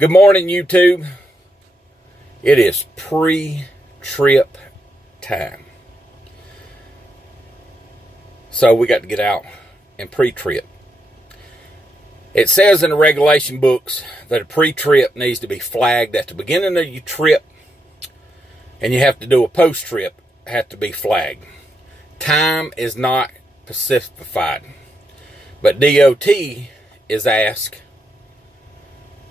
Good morning, YouTube. It is pre-trip time. So we got to get out and pre-trip. It says in the regulation books that a pre-trip needs to be flagged at the beginning of your trip, and you have to do a post-trip, have to be flagged. Time is not specified, but DOT is asked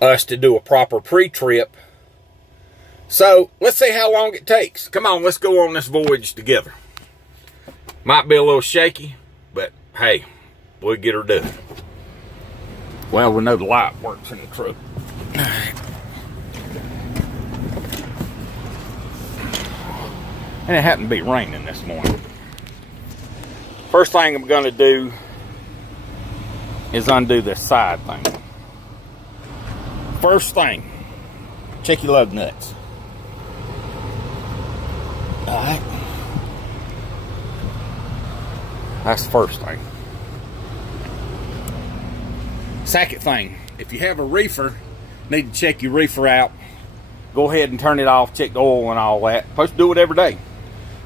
us to do a proper pre-trip. So let's see how long it takes. Come on, let's go on this voyage together. Might be a little shaky, but hey, we'll get her done. Well, we know the light works in the truck. And it happened to be raining this morning. First thing I'm going to do is undo this side thing. First thing, check your lug nuts. Alright. That's the first thing. Second thing, if you have a reefer, need to check your reefer out. Go ahead and turn it off, check the oil and all that. Supposed to do it every day.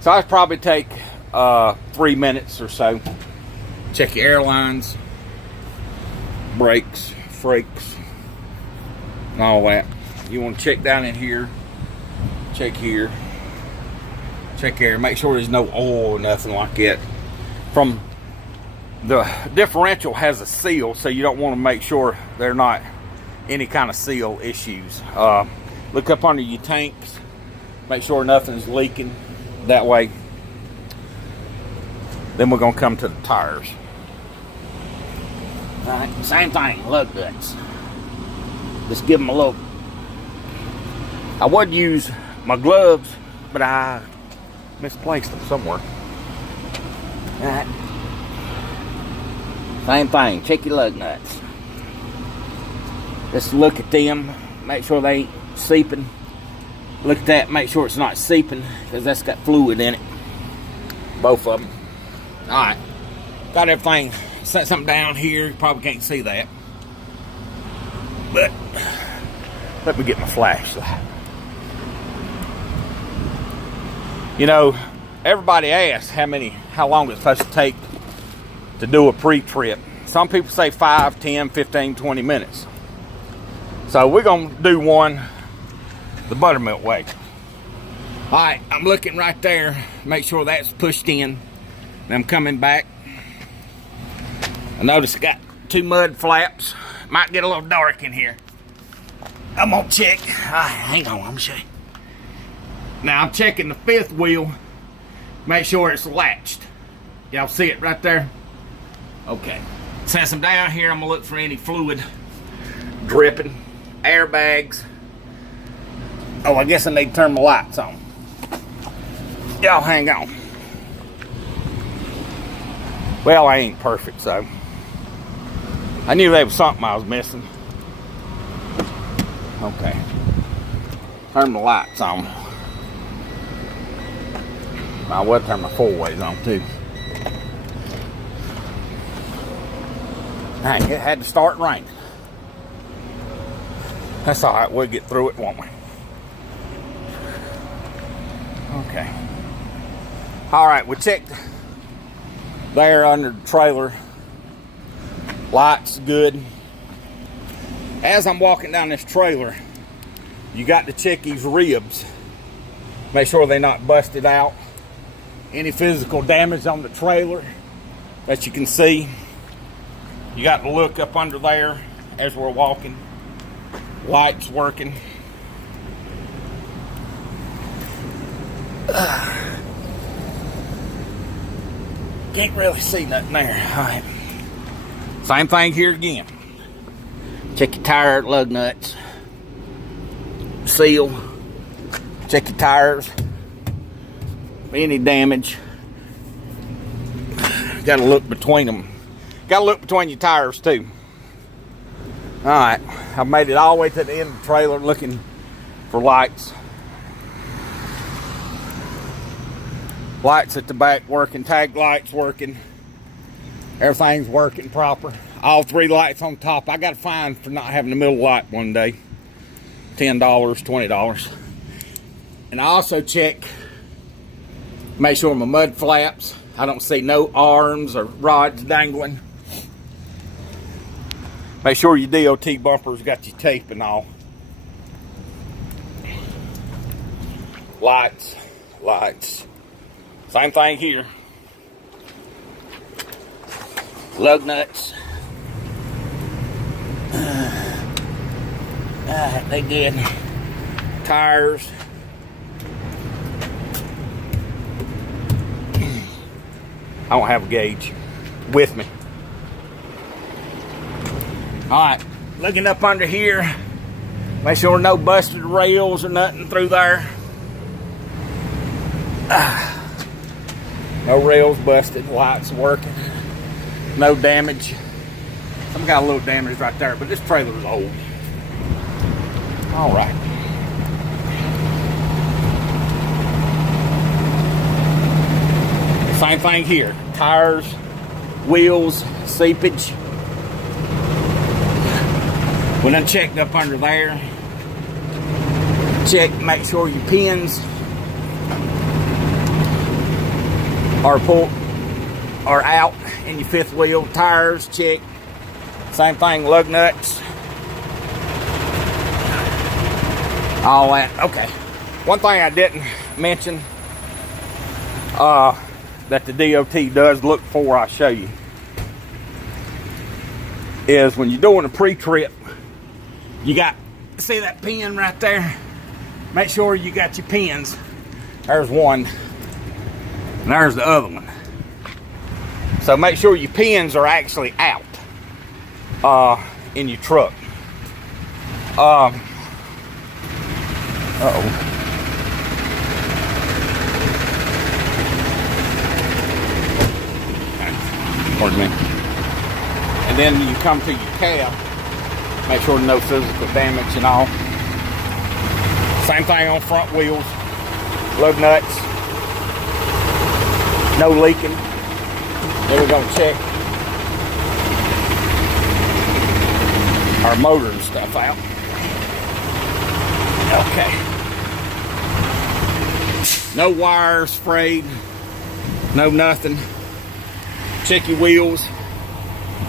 So I'd probably take 3 minutes or so. Check your airlines, brakes, frakes, and all that. You want to check down in here, check here, check here, make sure there's no oil or nothing like that. From the differential has a seal, so you don't want to make sure they're not any kind of seal issues. Look up under your tanks, make sure nothing's leaking that way. Then we're going to come to the tires. All right, same thing, lug nuts. Just give them a little. I would use my gloves, but I misplaced them somewhere. All right. Same thing, check your lug nuts. Just look at them, make sure they ain't seeping. Look at that, make sure it's not seeping, because that's got fluid in it. Both of them. Alright, got everything, set something down here, you probably can't see that. But, let me get my flashlight. You know, everybody asks how long it's supposed to take to do a pre-trip. Some people say 5, 10, 15, 20 minutes. So we're going to do one the buttermilk way. Alright, I'm looking right there. Make sure that's pushed in. And I'm coming back. I notice I got 2 mud flaps. Might get a little dark in here. I'm going to check. Hang on, I'm going to show you. Now I'm checking the 5th wheel. Make sure it's latched. Y'all see it right there? Okay. Since I'm down here, I'm going to look for any fluid dripping. Airbags. Oh, I guess I need to turn my lights on. Y'all hang on. Well, I ain't perfect, so I knew there was something I was missing. Okay. Turn my lights on. I will turn my 4-ways on too. Dang, it had to start raining. That's alright, we'll get through it, won't we? Okay. Alright, we checked there under the trailer. Lights good. As I'm walking down this trailer, you got to check these ribs. Make sure they're not busted out. Any physical damage on the trailer that you can see. You got to look up under there as we're walking. Lights working. Can't really see nothing there. Alright. Same thing here again. Check your tire lug nuts. Seal. Check your tires. Any damage. Got to look between them. Got to look between your tires too. Alright. I've made it all the way to the end of the trailer looking for lights. Lights at the back working, tag lights working. Everything's working proper. All 3 lights on top. I got a fine for not having the middle light one day. $10, $20. And I also check, make sure my mud flaps, I don't see no arms or rods dangling. Make sure your DOT bumper's got your tape and all. Lights. Same thing here. Lug nuts. They good. Tires. I don't have a gauge with me. Alright, looking up under here, make sure no busted rails or nothing through there. No rails busted, lights working, no damage. Some got a little damage right there, but this trailer's old. Alright. Same thing here. Tires, wheels, seepage. We done checked up under there. Check, make sure your pins are out in your fifth wheel. Tires, check. Same thing, lug nuts. All that. Okay. One thing I didn't mention that the DOT does look for, I'll show you, is when you're doing a pre-trip, you got, see that pin right there? Make sure you got your pins. There's one, and there's the other one. So make sure your pins are actually out in your truck. Uh-oh. Pardon me. And then you come to your cab, make sure no physical damage and all. Same thing on front wheels, lug nuts, no leaking. Then we're gonna check our motor and stuff out. Okay. No wires frayed, no nothing. Check your wheels,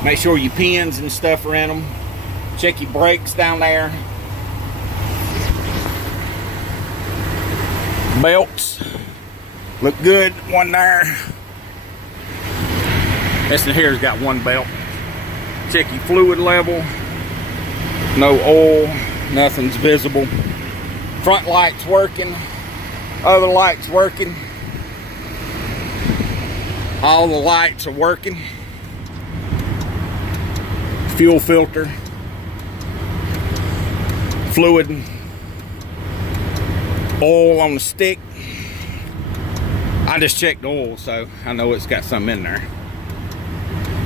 make sure your pins and stuff are in them. Check your brakes down there. Belts look good, one there. This one here's got one belt. Check your fluid level. No oil, nothing's visible. Front lights working, other lights working. All the lights are working. Fuel filter, fluid, oil on the stick. I just checked the oil, so I know it's got some in there.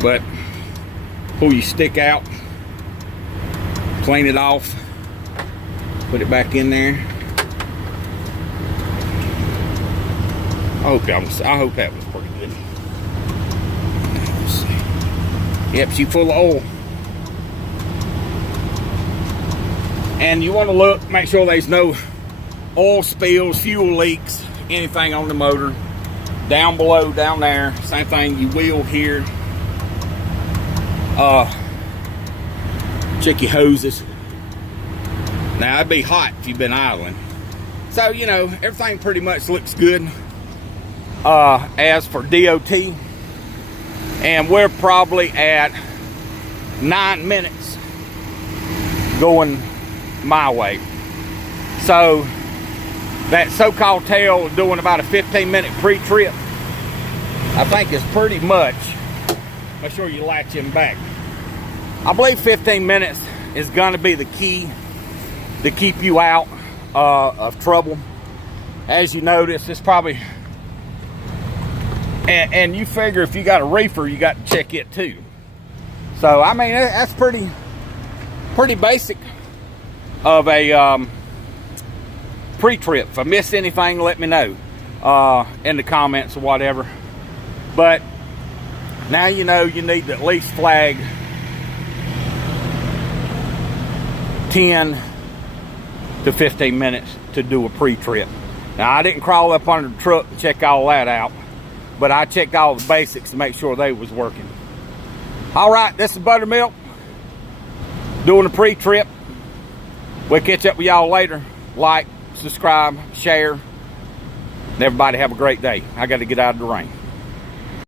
But pull your stick out, clean it off, put it back in there. I hope that was pretty good. Let's see. Yep, she's full of oil. And you want to look, make sure there's no oil spills, fuel leaks, anything on the motor. Down below, down there, same thing, your wheel here. Check your hoses. Now, it'd be hot if you've been idling. So, you know, everything pretty much looks good as for DOT. And we're probably at 9 minutes going my way. So, that so-called tail doing about a 15-minute pre-trip, I think is pretty much. Make sure you latch him back. I believe 15 minutes is going to be the key to keep you out of trouble. As you notice, it's probably, and you figure if you got a reefer, you got to check it too. So I mean, that's pretty basic of a pre-trip. If I missed anything, let me know in the comments or whatever. But now you know you need to at least flag 10 to 15 minutes to do a pre-trip. Now, I didn't crawl up under the truck and check all that out, but I checked all the basics to make sure they was working. All right, this is Buttermilk doing a pre-trip. We'll catch up with y'all later. Like, subscribe, share, and everybody have a great day. I got to get out of the rain.